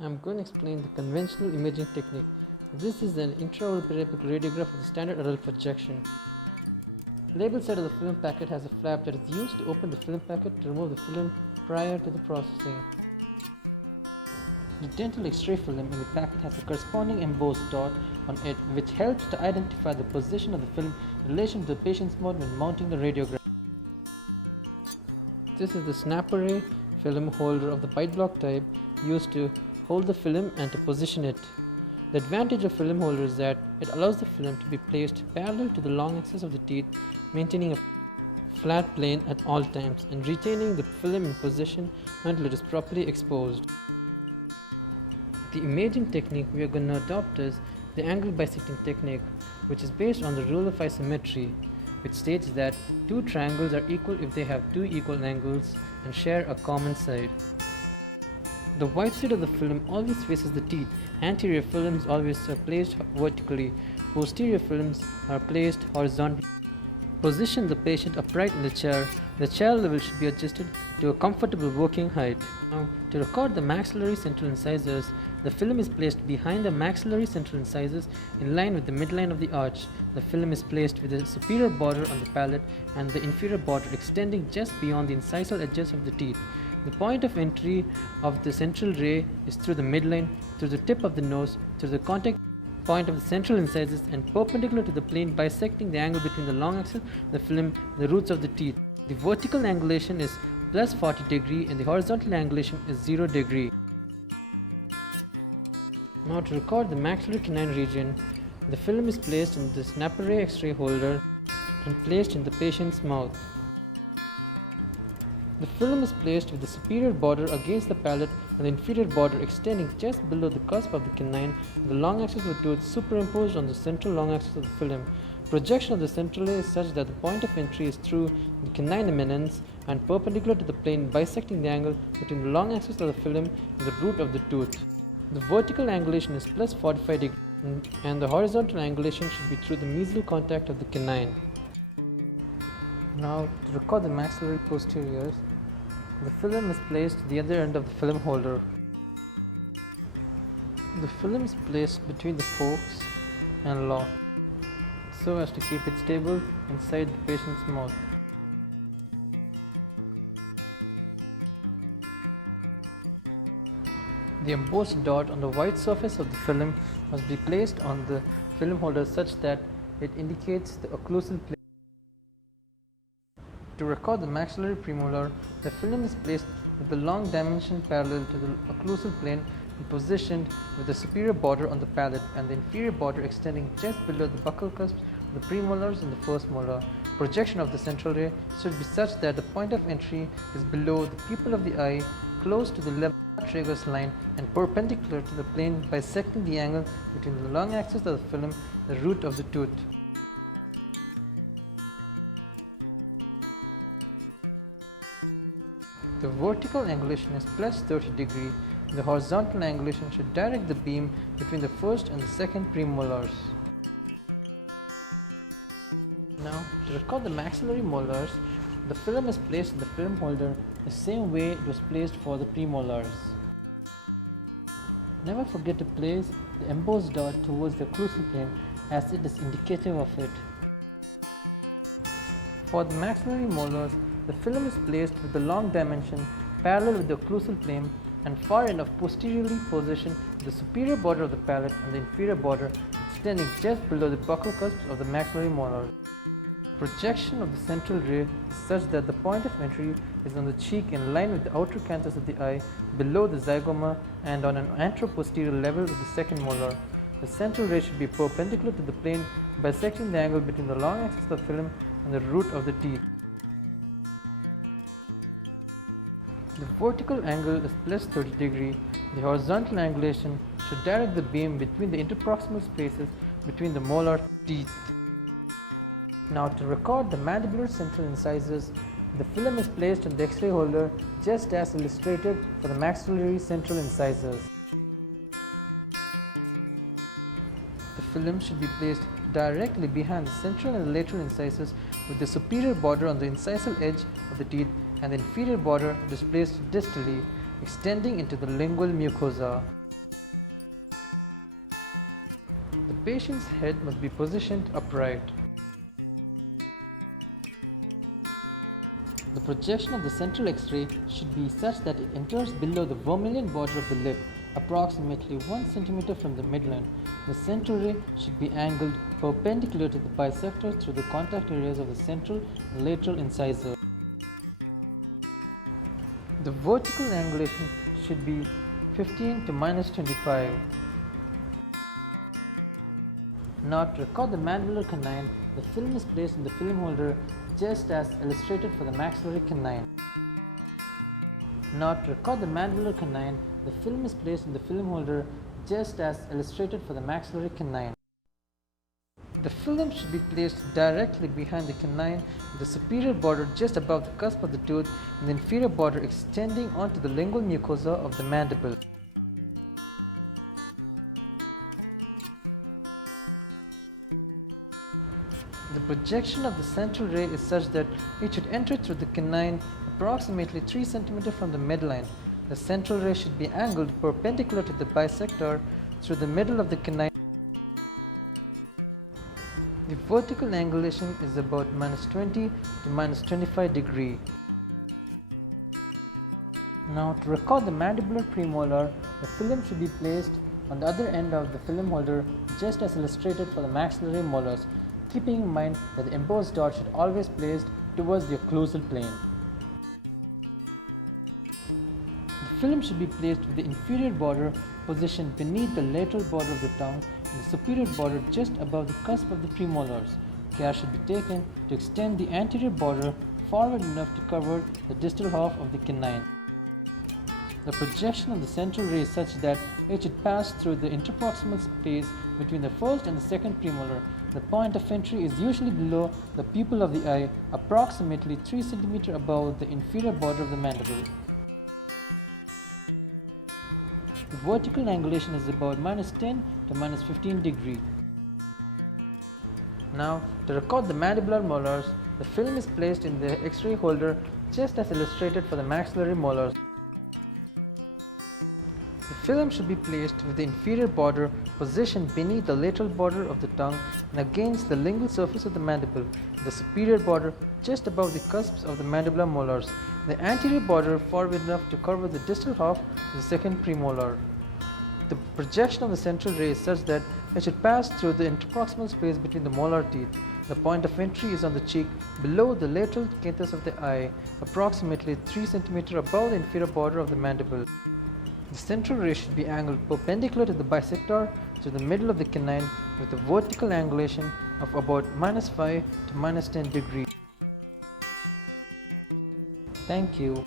I'm going to explain the conventional imaging technique. This is an intraoral radiograph of the standard adult projection. The label side of the film packet has a flap that is used to open the film packet to remove the film prior to the processing. The dental X-ray film in the packet has a corresponding embossed dot on it which helps to identify the position of the film in relation to the patient's mouth when mounting the radiograph. This is the snap array film holder of the bite block type used to hold the film and to position it. The advantage of film holder is that it allows the film to be placed parallel to the long axis of the teeth, maintaining a flat plane at all times and retaining the film in position until it is properly exposed. The imaging technique we are going to adopt is the angle bisecting technique, which is based on the rule of isometry, which states that two triangles are equal if they have two equal angles and share a common side. The white side of the film always faces the teeth. Anterior films always are placed vertically. Posterior films are placed horizontally. Position the patient upright in the chair. The chair level should be adjusted to a comfortable working height. Now, to record the maxillary central incisors, the film is placed behind the maxillary central incisors in line with the midline of the arch. The film is placed with the superior border on the palate and the inferior border extending just beyond the incisal edges of the teeth. The point of entry of the central ray is through the midline, through the tip of the nose, through the contact point of the central incisors and perpendicular to the plane, bisecting the angle between the long axis of the film and the roots of the teeth. The vertical angulation is plus 40 degree and the horizontal angulation is 0 degree. Now to record the maxillary canine region, the film is placed in the snap array X-ray holder and placed in the patient's mouth. The film is placed with the superior border against the palate and the inferior border extending just below the cusp of the canine and the long axis of the tooth superimposed on the central long axis of the film. Projection of the central ray is such that the point of entry is through the canine eminence and perpendicular to the plane, bisecting the angle between the long axis of the film and the root of the tooth. The vertical angulation is plus 45 degrees and the horizontal angulation should be through the mesial contact of the canine. Now, to record the maxillary posteriors, the film is placed at the other end of the film holder. The film is placed between the forks and locked so as to keep it stable inside the patient's mouth. The embossed dot on the white surface of the film must be placed on the film holder such that it indicates the occlusal plane. To record the maxillary premolar, the film is placed with the long dimension parallel to the occlusal plane and positioned with the superior border on the palate and the inferior border extending just below the buccal cusps of the premolars and the first molar. Projection of the central ray should be such that the point of entry is below the pupil of the eye, close to the level tragus line and perpendicular to the plane, bisecting the angle between the long axis of the film and the root of the tooth. The vertical angulation is plus 30 degree. The horizontal angulation should direct the beam between the first and the second premolars. Now, to record the maxillary molars, the film is placed in the film holder the same way it was placed for the premolars. Never forget to place the embossed dot towards the occlusal plane as it is indicative of it. For the maxillary molars, the film is placed with the long dimension parallel with the occlusal plane and far enough posteriorly positioned with the superior border of the palate and the inferior border extending just below the buccal cusps of the maxillary molars. Projection of the central ray is such that the point of entry is on the cheek in line with the outer canthus of the eye, below the zygoma and on an anteroposterior level with the second molar. The central ray should be perpendicular to the plane, bisecting the angle between the long axis of the film and the root of the teeth. The vertical angle is plus 30 degree. The horizontal angulation should direct the beam between the interproximal spaces between the molar teeth. Now, to record the mandibular central incisors, the film is placed on the X-ray holder just as illustrated for the maxillary central incisors. The film should be placed directly behind the central and lateral incisors with the superior border on the incisal edge of the teeth and the inferior border displaced distally, extending into the lingual mucosa. The patient's head must be positioned upright. The projection of the central X-ray should be such that it enters below the vermilion border of the lip, approximately 1 cm from the midline. The central ray should be angled perpendicular to the bisector through the contact areas of the central and lateral incisor. The vertical angulation should be 15 to -25. Now, to record the mandibular canine, the film is placed in the film holder just as illustrated for the maxillary canine. Now, to record the mandibular canine, the film is placed in the film holder just as illustrated for the maxillary canine. The film should be placed directly behind the canine with the superior border just above the cusp of the tooth and the inferior border extending onto the lingual mucosa of the mandible. The projection of the central ray is such that it should enter through the canine approximately 3 cm from the midline. The central ray should be angled perpendicular to the bisector through the middle of the canine. The vertical angulation is about -20 to -25 degree. Now, to record the mandibular premolar, the film should be placed on the other end of the film holder just as illustrated for the maxillary molars, keeping in mind that the embossed dot should always be placed towards the occlusal plane. The film should be placed with the inferior border positioned beneath the lateral border of the tongue and the superior border just above the cusp of the premolars. Care should be taken to extend the anterior border forward enough to cover the distal half of the canine. The projection of the central ray is such that it should pass through the interproximal space between the first and the second premolar. The point of entry is usually below the pupil of the eye, approximately 3 cm above the inferior border of the mandible. The vertical angulation is about -10 to -15 degree. Now, to record the mandibular molars, the film is placed in the X-ray holder just as illustrated for the maxillary molars. The film should be placed with the inferior border positioned beneath the lateral border of the tongue and against the lingual surface of the mandible, the superior border just above the cusps of the mandibular molars, the anterior border forward enough to cover the distal half of the second premolar. The projection of the central ray is such that it should pass through the interproximal space between the molar teeth. The point of entry is on the cheek below the lateral canthus of the eye, approximately 3 cm above the inferior border of the mandible. The central ray should be angled perpendicular to the bisector to the middle of the canine with a vertical angulation of about -5 to -10 degrees. Thank you.